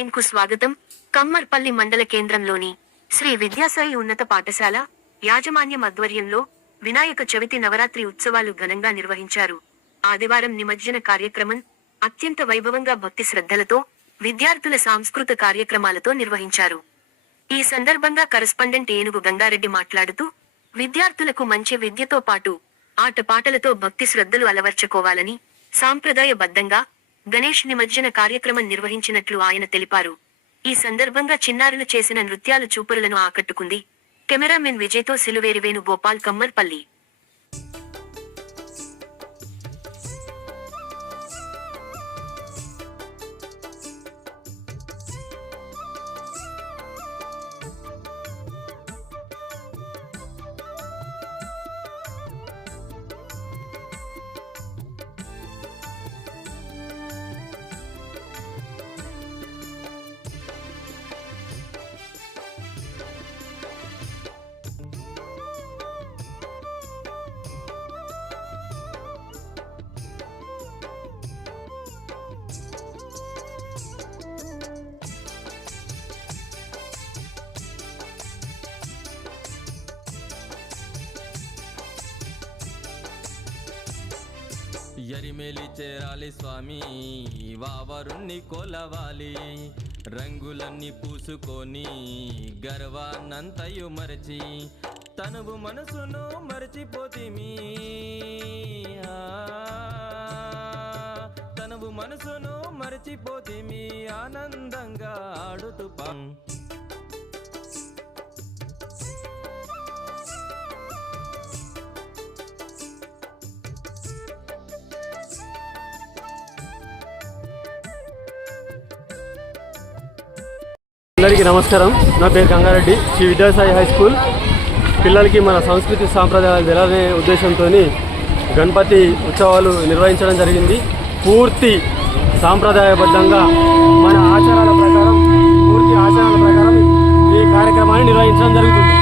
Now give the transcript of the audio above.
9 కు స్వాగతం. కమ్మర్పల్లి మండల కేంద్రంలోని శ్రీ విద్యాసాయి ఉన్నత పాఠశాల యాజమాన్యం ఆధ్వర్యంలో వినాయక చవితి నవరాత్రి ఉత్సవాలు ఘనంగా నిర్వహించారు. ఆదివారం నిమజ్జన కార్యక్రమం అత్యంత వైభవంగా భక్తి శ్రద్ధలతో విద్యార్థుల సాంస్కృతిక కార్యక్రమాలతో నిర్వహించారు. ఈ సందర్భంగా కరెస్పాండెంట్ ఏనుగు గంగారెడ్డి మాట్లాడుతూ విద్యార్థులకు మంచి విద్యతో పాటు ఆటపాటలతో భక్తి శ్రద్ధలు అలవర్చుకోవాలని సాంప్రదాయబద్ధంగా గణేష్ నిమజ్జన కార్యక్రమం నిర్వహించినట్లు ఆయన తెలిపారు. ఈ సందర్భంగా చిన్నారులు చేసిన నృత్యాలు చూపరులను ఆకట్టుకుంది. కెమెరామెన్ విజయ్తో సిలువేరి వేణు గోపాల్, కమ్మర్పల్లి. ఎరిమేలి చేరాలి స్వామి, వావరుణ్ణి కొలవాలి, రంగులన్నీ పూసుకొని గర్వాన్నంతయు మరచి తనువు మనసును మరచిపోతిమి, తనువు మనసును మరచిపోతిమి, ఆనందంగా ఆడుతూ అందరికీ నమస్కారం. నా పేరు గంగారెడ్డి. శ్రీ విద్యాసాయి హై స్కూల్ పిల్లలకి మన సంస్కృతి సాంప్రదాయాలు తెలనే ఉద్దేశంతో గణపతి ఉత్సవాలు నిర్వహించడం జరిగింది. పూర్తి సాంప్రదాయబద్ధంగా మన ఆచారాల ప్రకారం ఈ కార్యక్రమాన్ని నిర్వహించడం జరుగుతుంది.